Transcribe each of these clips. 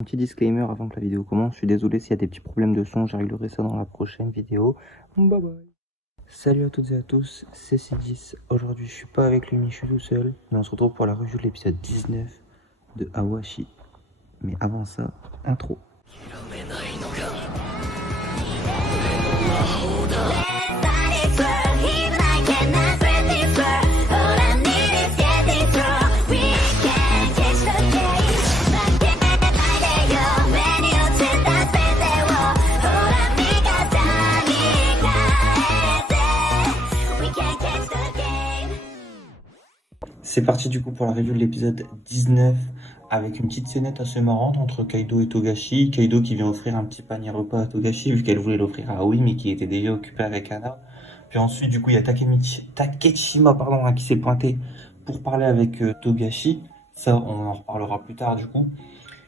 Un petit disclaimer avant que la vidéo commence, je suis désolé s'il y a des petits problèmes de son, je réglerai ça dans la prochaine vidéo. Bye bye. Salut à toutes et à tous, c'est C10. Aujourd'hui je suis pas avec Lumi, je suis tout seul, mais on se retrouve pour la review de l'épisode 19 de Awashi. Mais avant ça, intro. C'est parti du coup pour la review de l'épisode 19 avec une petite scénette assez marrante entre Kaido et Togashi. Kaido qui vient offrir un petit panier repas à Togashi vu qu'elle voulait l'offrir à Aoi mais qui était déjà occupée avec Hana. Puis ensuite du coup il y a Takeshima qui s'est pointé pour parler avec Togashi. Ça on en reparlera plus tard du coup.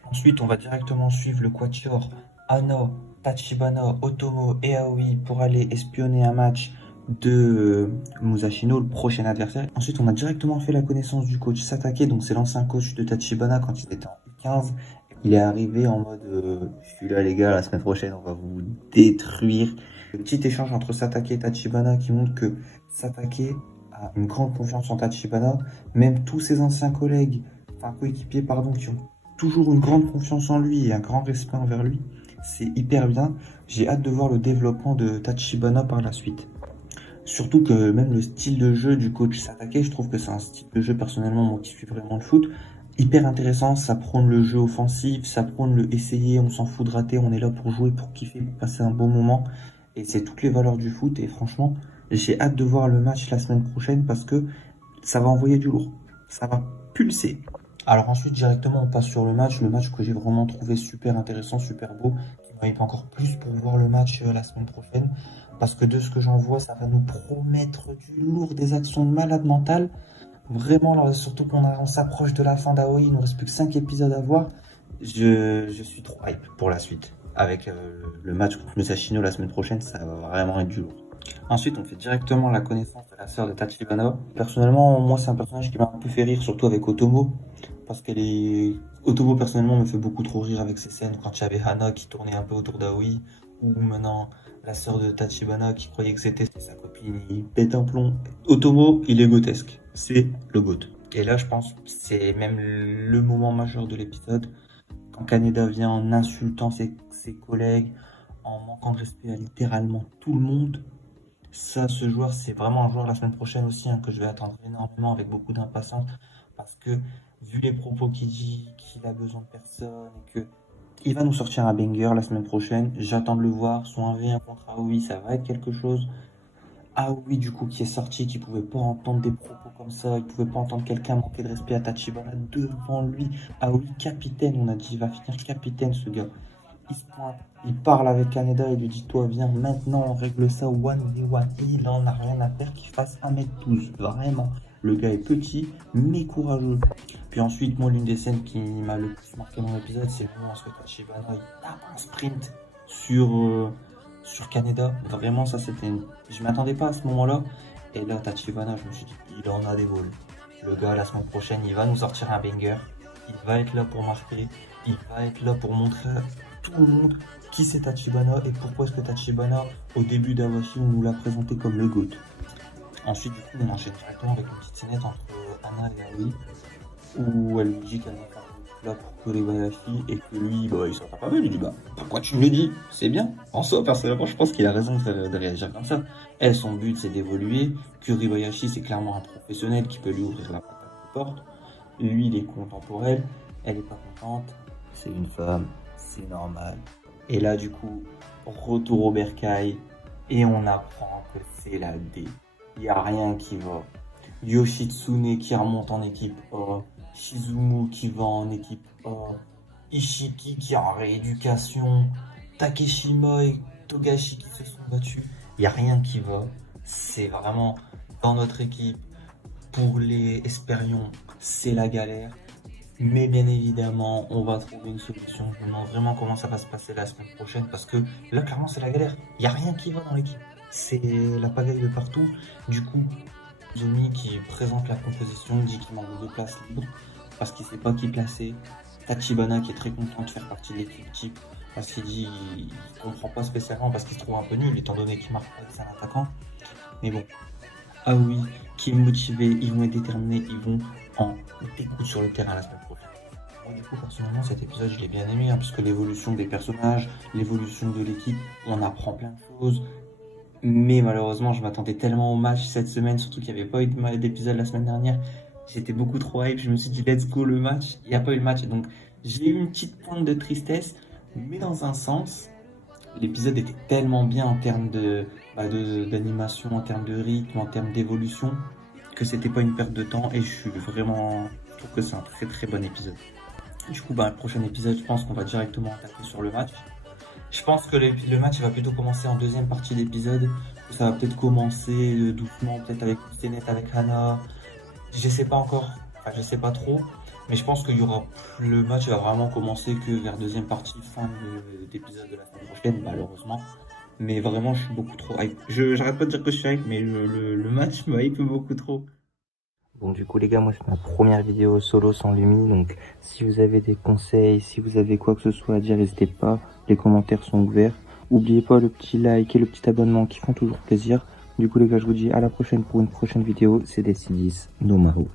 Ensuite on va directement suivre le quatuor Hana, Tachibana, Otomo et Aoi pour aller espionner un match de Musashino, le prochain adversaire. Ensuite, on a directement fait la connaissance du coach Satake, donc c'est l'ancien coach de Tachibana quand il était en U15. Il est arrivé en mode je suis là les gars, la semaine prochaine on va vous détruire. Le petit échange entre Satake et Tachibana qui montre que Satake a une grande confiance en Tachibana, même tous ses anciens collègues, enfin coéquipiers pardon, qui ont toujours une grande confiance en lui et un grand respect envers lui. C'est hyper bien. J'ai hâte de voir le développement de Tachibana par la suite. Surtout que même le style de jeu du coach Satake, je trouve que c'est un style de jeu personnellement, moi qui suis vraiment le foot, hyper intéressant, ça prône le jeu offensif, ça prône le essayer, on s'en fout de rater, on est là pour jouer, pour kiffer, pour passer un bon moment. Et c'est toutes les valeurs du foot et franchement, j'ai hâte de voir le match la semaine prochaine parce que ça va envoyer du lourd, ça va pulser. Alors ensuite directement on passe sur le match que j'ai vraiment trouvé super intéressant, super beau, qui m'a hypé encore plus pour voir le match la semaine prochaine. Parce que de ce que j'en vois, ça va nous promettre du lourd, des actions de malade mental. Vraiment, là, surtout on s'approche de la fin d'Aoi, il nous reste plus que 5 épisodes à voir. Je suis trop hype pour la suite. Avec le match contre Musashino la semaine prochaine, ça va vraiment être du lourd. Ensuite, on fait directement la connaissance de la sœur de Tachibana. Personnellement, moi, c'est un personnage qui m'a un peu fait rire, surtout avec Otomo. Parce qu'elle est... Otomo, personnellement, me fait beaucoup trop rire avec ses scènes quand il y avait Hana qui tournait un peu autour d'Aoi. Ou maintenant, la sœur de Tachibana qui croyait que c'était sa copine, il pète un plomb. Otomo, il est grotesque. C'est le goat. Et là, je pense que c'est même le moment majeur de l'épisode. Quand Kaneda vient en insultant ses collègues, en manquant de respect à littéralement tout le monde. Ça, ce joueur, c'est vraiment un joueur la semaine prochaine aussi hein, que je vais attendre énormément avec beaucoup d'impatience. Parce que, vu les propos qu'il dit, qu'il a besoin de personne et que il va nous sortir un banger la semaine prochaine. J'attends de le voir. Son 1v1 contre Aoi, ça va être quelque chose. Aoi, du coup, qui est sorti, qui pouvait pas entendre des propos comme ça. Il pouvait pas entendre quelqu'un manquer de respect à Tachibana devant lui. Aoi, capitaine, on a dit, il va finir capitaine, ce gars. Il se pointe, il parle avec Kaneda et lui dit, toi, viens, maintenant, on règle ça 1v1. Il en a rien à faire qu'il fasse 1m12. Vraiment. Le gars est petit, mais courageux. Puis ensuite, moi, l'une des scènes qui m'a le plus marqué dans l'épisode, c'est le moment où Tachibana il tape un sprint sur Kaneda. Vraiment, ça, c'était... Je m'attendais pas à ce moment-là. Et là, Tachibana, je me suis dit, il en a des vols. Le gars, la semaine prochaine, il va nous sortir un banger. Il va être là pour marquer. Il va être là pour montrer à tout le monde qui c'est Tachibana et pourquoi est-ce que Tachibana, au début d'Awashi, on nous l'a présenté comme le GOAT. Ensuite, du coup, on enchaîne directement avec une petite scénette entre Hana et Aoi, où elle lui dit qu'elle va faire là pour Kuribayashi et que lui, bah, il s'en va pas mal. Il lui dit, bah, pourquoi tu me le dis? C'est bien. En soi, personnellement, je pense qu'il a raison de réagir comme ça. Elle, son but, c'est d'évoluer. Kuribayashi, c'est clairement un professionnel qui peut lui ouvrir la porte. Lui, il est contemporain. Elle est pas contente. C'est une femme. C'est normal. Et là, du coup, retour au bercail. Et on apprend que c'est la D. Il n'y a rien qui va. Yoshitsune qui remonte en équipe A, Shizumu qui va en équipe A, Ishiki qui est en rééducation, Takeshima et Togashi qui se sont battus. Il n'y a rien qui va. C'est vraiment dans notre équipe. Pour les Espérions, c'est la galère. Mais bien évidemment, on va trouver une solution. Je me demande vraiment comment ça va se passer la semaine prochaine parce que là, clairement, c'est la galère. Il n'y a rien qui va dans l'équipe. C'est la pagaille de partout. Du coup, Zomi qui présente la composition dit qu'il manque de places libres parce qu'il ne sait pas qui placer. Tachibana qui est très content de faire partie de l'équipe type parce qu'il dit il comprend pas spécialement parce qu'il se trouve un peu nul étant donné qu'il marque pas, que c'est un attaquant. Mais bon, ah oui, qui est motivé, ils vont être déterminés, ils vont en découdre sur le terrain la semaine prochaine. Moi, du coup, personnellement, cet épisode, je l'ai bien aimé, parce que l'évolution des personnages, l'évolution de l'équipe, on apprend plein de choses. Mais malheureusement, je m'attendais tellement au match cette semaine, surtout qu'il n'y avait pas eu d'épisode la semaine dernière. J'étais beaucoup trop hype, je me suis dit let's go le match. Il n'y a pas eu le match, donc j'ai eu une petite pointe de tristesse, mais dans un sens, l'épisode était tellement bien en termes d'animation, en termes de rythme, en termes d'évolution, que c'était pas une perte de temps et je trouve que c'est un très très bon épisode. Du coup, le prochain épisode, je pense qu'on va directement attaquer sur le match. Je pense que le match va plutôt commencer en deuxième partie d'épisode. Ça va peut-être commencer doucement, peut-être avec Stenet, avec Hannah. Je sais pas encore, enfin je sais pas trop. Mais je pense le match va vraiment commencer que vers deuxième partie, fin d'épisode de la semaine prochaine, malheureusement. Mais vraiment, je suis beaucoup trop hype. J'arrête pas de dire que je suis hype, mais le match me hype beaucoup trop. Bon, du coup, les gars, moi, c'est ma première vidéo solo sans Lumi. Donc, si vous avez des conseils, si vous avez quoi que ce soit à dire, n'hésitez pas. Les commentaires sont ouverts. N'oubliez pas le petit like et le petit abonnement qui font toujours plaisir. Du coup, les gars, je vous dis à la prochaine pour une prochaine vidéo. C'est Decidis, no Maru.